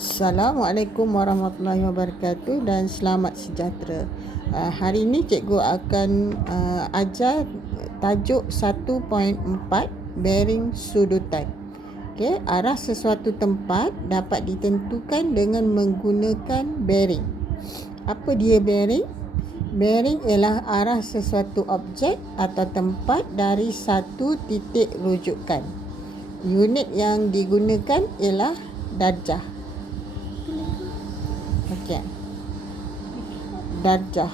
Assalamualaikum warahmatullahi wabarakatuh dan selamat sejahtera. Hari ini cikgu akan ajar tajuk 1.4 bearing sudutan. Okey, arah sesuatu tempat dapat ditentukan dengan menggunakan bearing. Apa dia bearing? Bearing ialah arah sesuatu objek atau tempat dari satu titik rujukan. Unit yang digunakan ialah darjah. Okey. Darjah.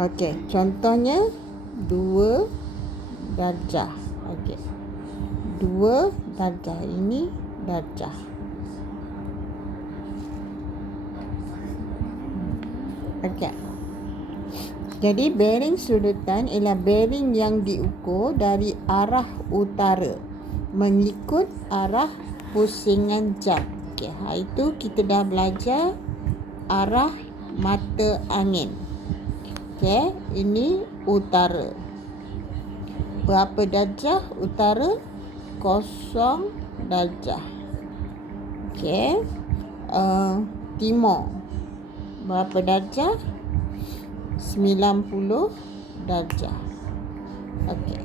Okey, contohnya 2 darjah. Okey. 2 darjah, ini darjah. Okey. Jadi bearing sudutan ialah bearing yang diukur dari arah utara mengikut arah pusingan jam. Okey, hari itu kita dah belajar arah mata angin. Okey, ini utara. Berapa darjah utara? 0 darjah. Okey. Timur. Berapa darjah? 90 darjah. Okey.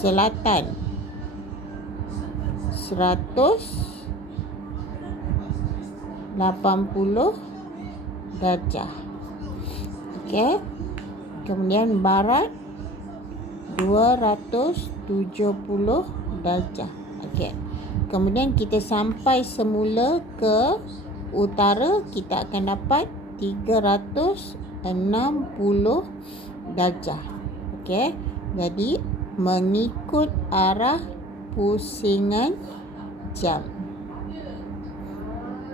Selatan 180 darjah. Okey. Kemudian barat 270 darjah. Okey. Kemudian kita sampai semula ke utara, kita akan dapat 360 darjah. Okey. Jadi mengikut arah pusingan jam.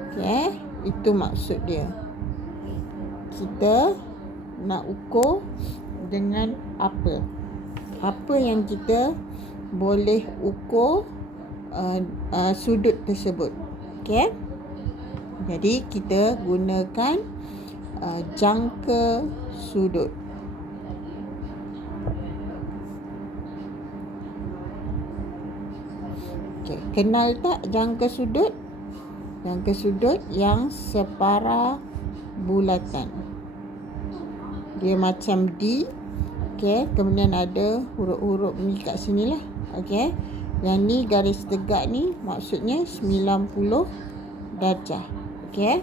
Okey, itu maksud dia. Kita nak ukur dengan apa? Apa yang kita boleh ukur sudut tersebut. Okey. Jadi kita gunakan jangka sudut. Okey, kenal tak jangka sudut? Jangka sudut yang separa bulatan. Dia macam D. Okey, kemudian ada huruf-huruf ni kat sini lah. Okey. Yang ni garis tegak ni maksudnya 90 darjah. Okey.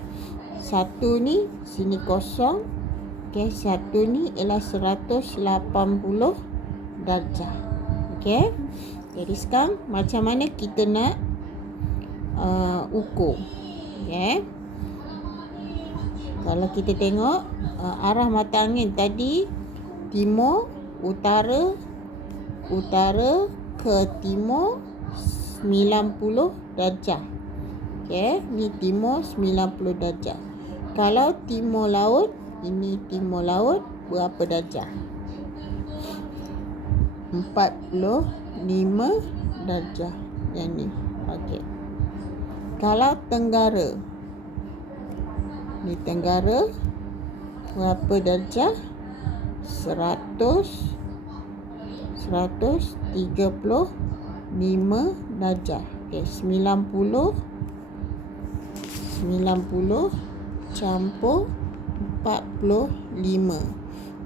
Satu ni sini kosong. Okey, satu ni ialah 180 darjah. Okey. Jadi sekarang macam mana kita nak ukur? Okey. Kalau kita tengok arah mata angin tadi timur, utara, utara ke timur 90 darjah. Okey, ni timur 90 darjah. Kalau timur laut, ini timur laut berapa darjah? 45 darjah yang ni. Okey. Kalau tenggara, ni tenggara berapa darjah? 135 darjah. Okey, 90 campur 45.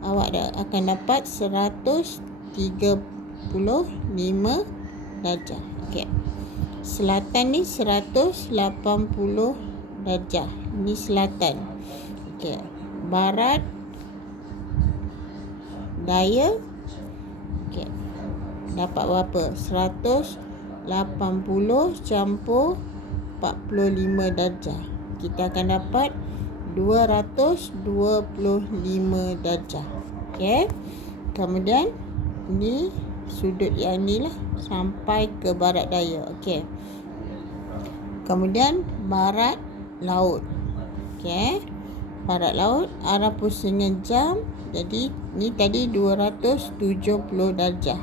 Awak akan dapat 135 darjah. Okey. Selatan ni 180 darjah. Ini selatan. Okey. Barat, daya. Okey. Dapat berapa? 180 campur 45 darjah. Kita akan dapat 225 darjah. Okey. Kemudian ni sudut yang ni lah sampai ke barat daya. Okey. Kemudian barat laut. Okey. Barat laut arah pusingan jam. Jadi ni tadi 270 darjah.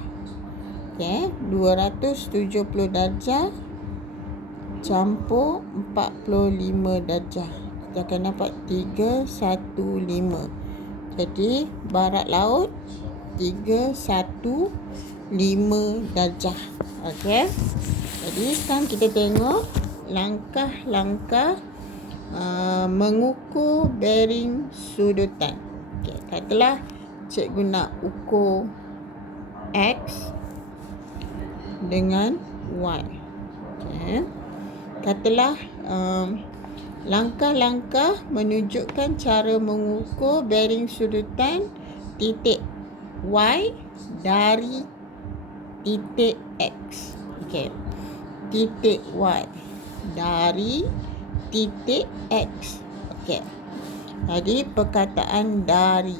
Okey, 270 darjah campur 45 darjah. kita akan dapat 315. Jadi barat laut 315 darjah. Okey. Jadi sekarang kita tengok langkah-langkah mengukur bearing sudutan. Okey, katalah cikgu nak ukur X dengan Y. Okey. Katalah langkah-langkah menunjukkan cara mengukur bearing sudutan titik Y dari titik X. Okey. Titik Y dari titik X. Okey. Jadi perkataan dari.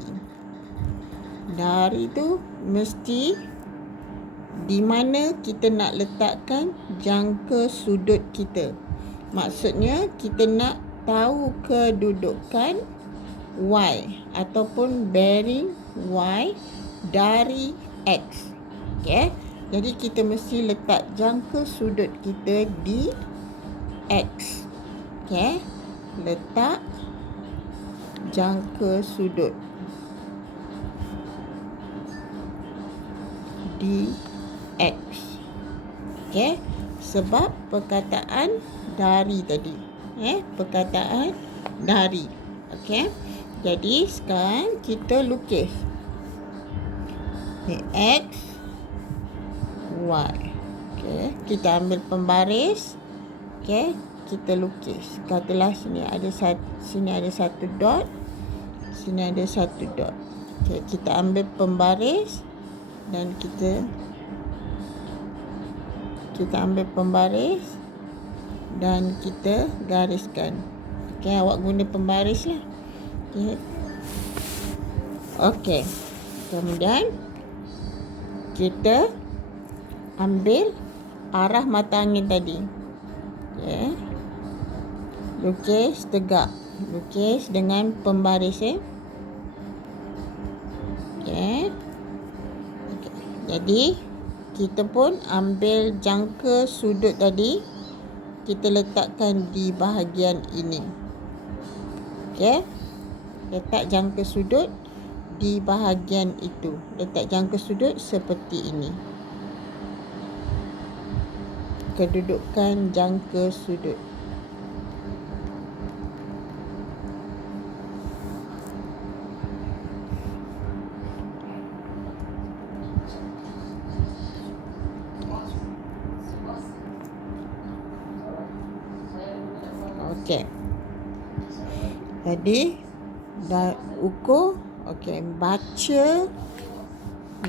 Dari tu mesti di mana kita nak letakkan jangka sudut kita. Maksudnya kita nak tahu kedudukan Y ataupun bearing Y dari X. Okey. Jadi kita mesti letak jangka sudut kita di X. Okey. Letak jangka sudut di X. Okey. Sebab perkataan dari tadi. Perkataan dari. Okey. Jadi sekarang kita lukis. Ni X, Y. Okey. Kita ambil pembaris. Okey. Kita lukis. Katalah sini ada satu dot. Sini ada satu dot. Okey. Kita ambil pembaris. Dan kita ambil pembaris dan kita gariskan. Okey, awak guna pembaris lah. Okey. Okey. Kemudian kita ambil arah mata angin tadi. Okey. Lukis tegak. Lukis dengan pembaris Okey. Jadi kita pun ambil jangka sudut tadi, kita letakkan di bahagian ini. Okey. Letak jangka sudut di bahagian itu. Letak jangka sudut seperti ini. Kedudukan jangka sudut. Okey. Jadi dah ukur. Okey, baca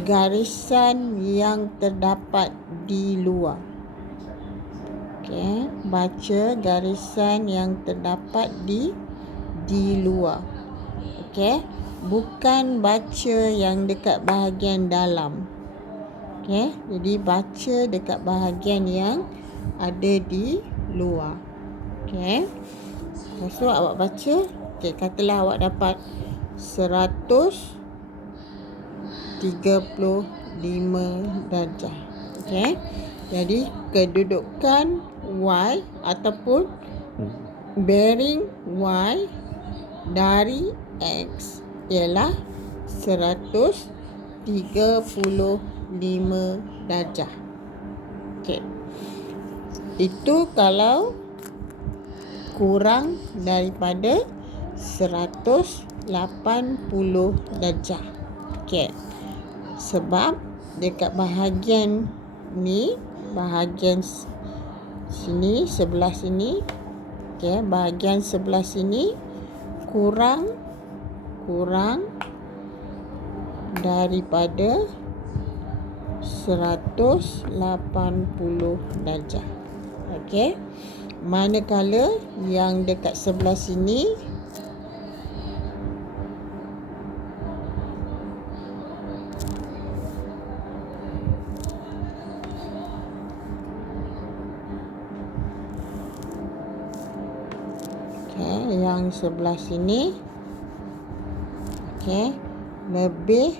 garisan yang terdapat di luar. Okey, baca garisan yang terdapat di luar. Okey, bukan baca yang dekat bahagian dalam. Okey, jadi baca dekat bahagian yang ada di luar. Okey. Lepas tu awak baca. Okey, katalah awak dapat 135 darjah. Okey. Jadi kedudukan Y ataupun bearing Y dari X ialah 135 darjah. Okey. Itu kalau kurang daripada 180 darjah. Okey. Sebab dekat bahagian ni, bahagian sini, sebelah sini, okey, bahagian sebelah sini kurang daripada 180 darjah. Okey. Manakala yang dekat sebelah sini yang sebelah sini lebih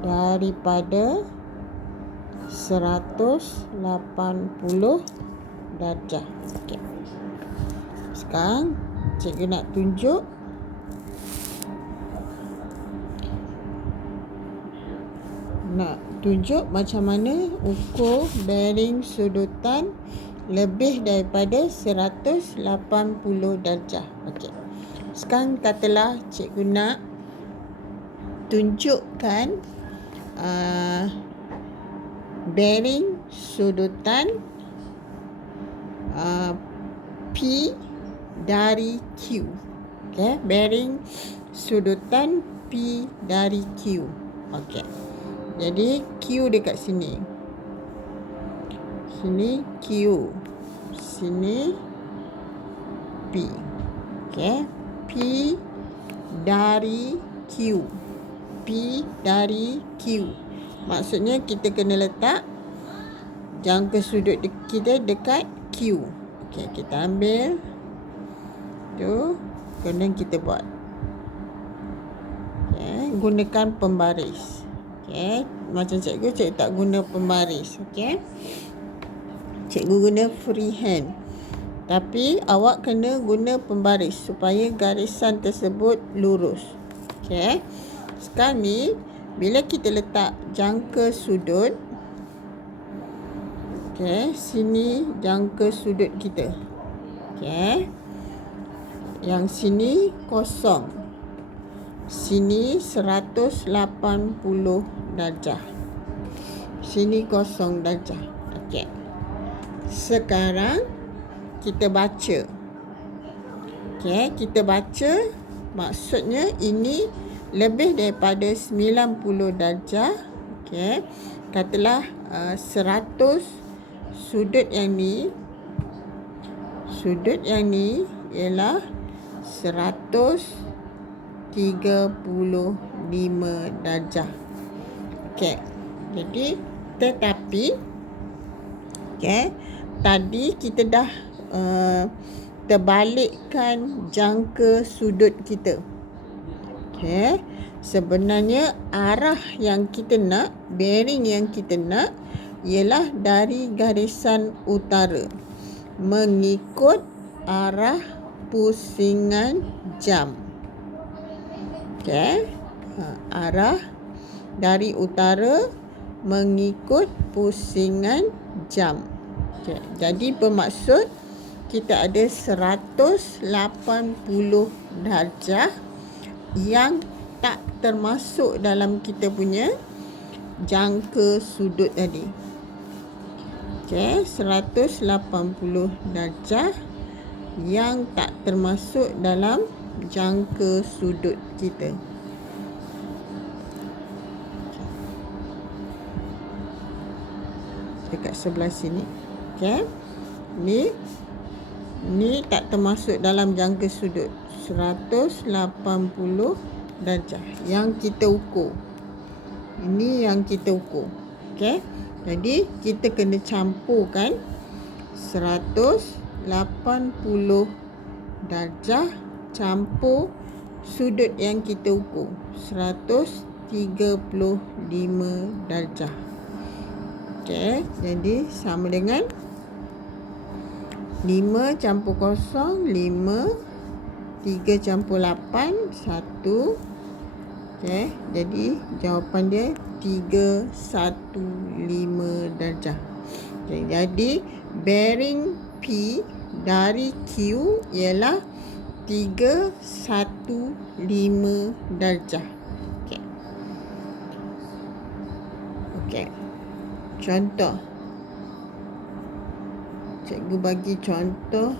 daripada 180 darjah. Sekarang Cikgu nak tunjuk macam mana ukur bearing sudutan lebih daripada 180 darjah. Okey. Sekarang katalah cikgu nak tunjukkan bearing sudutan P dari Q. Okey, bearing sudutan P dari Q. Okey. Jadi Q dekat sini. Sini Q. Sini P. Okey. P dari Q. P dari Q. Maksudnya kita kena letak jangka sudut kita dekat Q. Okey, kita ambil tu, kemudian kita buat. Okey, gunakan pembaris. Okey, macam cikgu tak guna pembaris. Okey. Cikgu guna freehand. Tapi awak kena guna pembaris supaya garisan tersebut lurus. Okey. Sekarang ni bila kita letak jangka sudut, okey, sini jangka sudut kita. Okey. Yang sini kosong. Sini 180 darjah. Sini kosong darjah. Okey. Sekarang kita baca. Okey, kita baca, maksudnya ini lebih daripada 90 darjah. Okey. Katalah 100 sudut yang ni ialah 135 darjah. Okey. Jadi tetapi tadi kita dah terbalikkan jangka sudut kita. Okey. Sebenarnya arah yang kita nak, bearing yang kita nak ialah dari garisan utara mengikut arah pusingan jam. Okey. Arah dari utara mengikut pusingan jam. Okay. Jadi bermaksud kita ada 180 darjah yang tak termasuk dalam kita punya jangka sudut tadi. Okey, 180 darjah yang tak termasuk dalam jangka sudut kita. Dekat sebelah sini. Okey. Ni tak termasuk dalam jangka sudut. 180 darjah yang kita ukur. Ini yang kita ukur. Okey. Jadi kita kena campurkan 180 darjah campur sudut yang kita ukur 135 darjah. Okey, jadi sama dengan 5 campur 0, 5, 3 campur 8, 1. Okey, jadi jawapan dia 315 darjah. Okay, jadi bearing P dari Q ialah 315 darjah. Okey. Okey. Contoh. Cikgu bagi contoh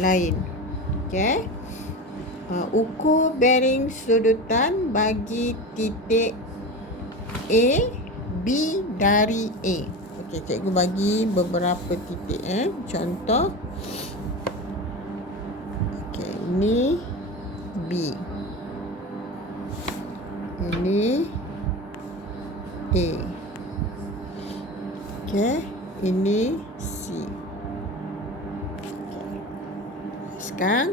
lain. Okey. Ukur bearing sudutan bagi titik A, B dari A. Okey, cikgu bagi beberapa titik contoh. Okey, ini B. Ini A. Okey, ini C. Okay. Sekarang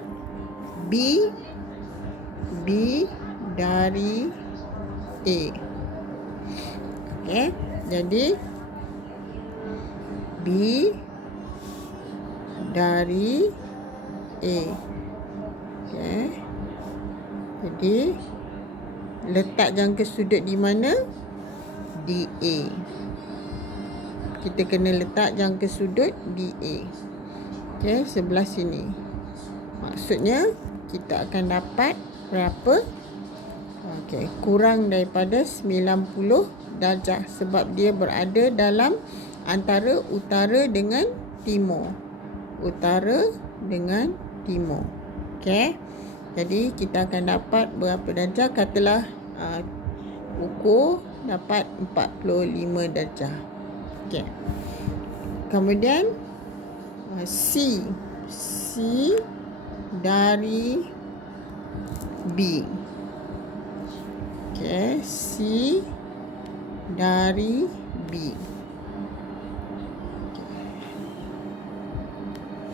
B dari A. Okey, jadi B dari A. Jadi letak jangka sudut di mana? Di A. Kita kena letak jangka sudut di A. Okey, sebelah sini. Maksudnya kita akan dapat berapa? Okey, kurang daripada 90 darjah sebab dia berada dalam antara utara dengan timur. Utara dengan timur. Okey. Jadi kita akan dapat berapa darjah? Katalah ukur dapat 45 darjah. Okey. Kemudian C dari B. Okey, C dari B.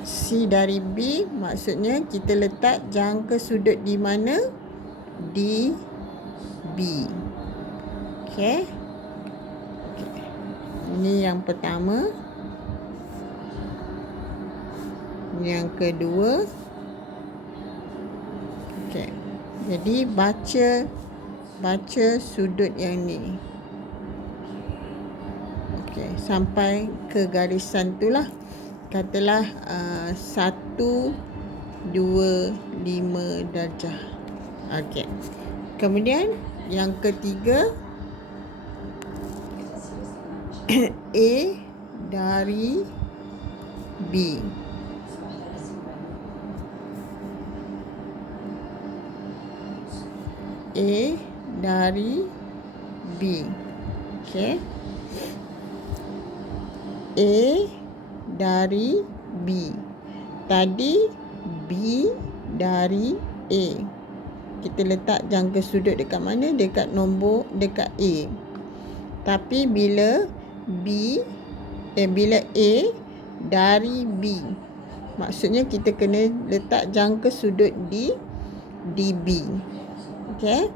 C dari B maksudnya kita letak jangka sudut di mana? Di B. Okey. Ini yang pertama. Yang kedua. Okey. Jadi baca sudut yang ni. Okey, sampai ke garisan tu lah. Katalah 125 darjah. Okey. Kemudian yang ketiga A dari B. A dari B. Okey. A dari B. Tadi B dari A. Kita letak jangka sudut dekat mana? Dekat dekat A. Tapi bila A dari B, maksudnya kita kena letak jangka sudut di B. Okey.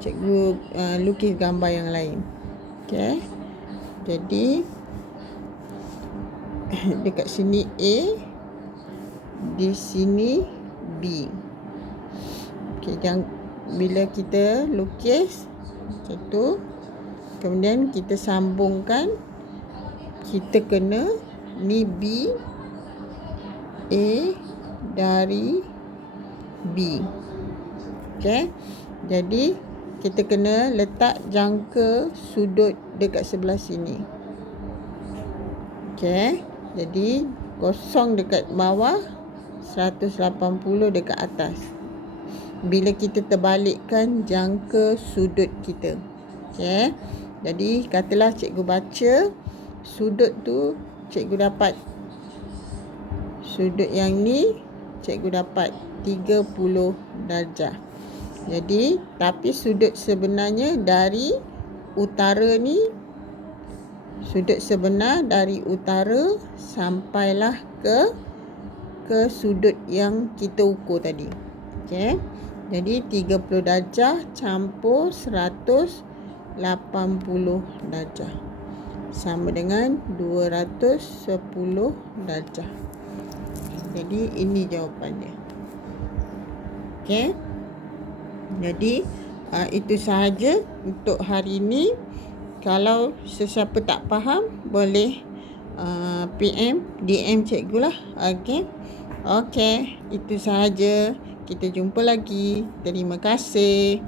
Cikgu lukis gambar yang lain. Okey. Jadi dekat sini A, di sini B. Okey, bila kita lukis macam tu, kemudian kita sambungkan, kita kena ni B, A dari B. Okey. Jadi kita kena letak jangka sudut dekat sebelah sini. Okey. Jadi kosong dekat bawah, 180 dekat atas. Bila kita terbalikkan jangka sudut kita. Okey. Jadi katalah cikgu baca sudut tu, cikgu dapat sudut yang ni, cikgu dapat 30 darjah. Jadi tapi sudut sebenarnya dari utara ni, sudut sebenar dari utara sampailah ke sudut yang kita ukur tadi. Okey. Jadi 30 darjah campur 180 darjah. Sama dengan 210 darjah. Jadi ini jawapannya. Okey. Jadi itu sahaja untuk hari ini. Kalau sesiapa tak faham, boleh DM cikgu lah. Okey. Okey, itu sahaja. Kita jumpa lagi. Terima kasih.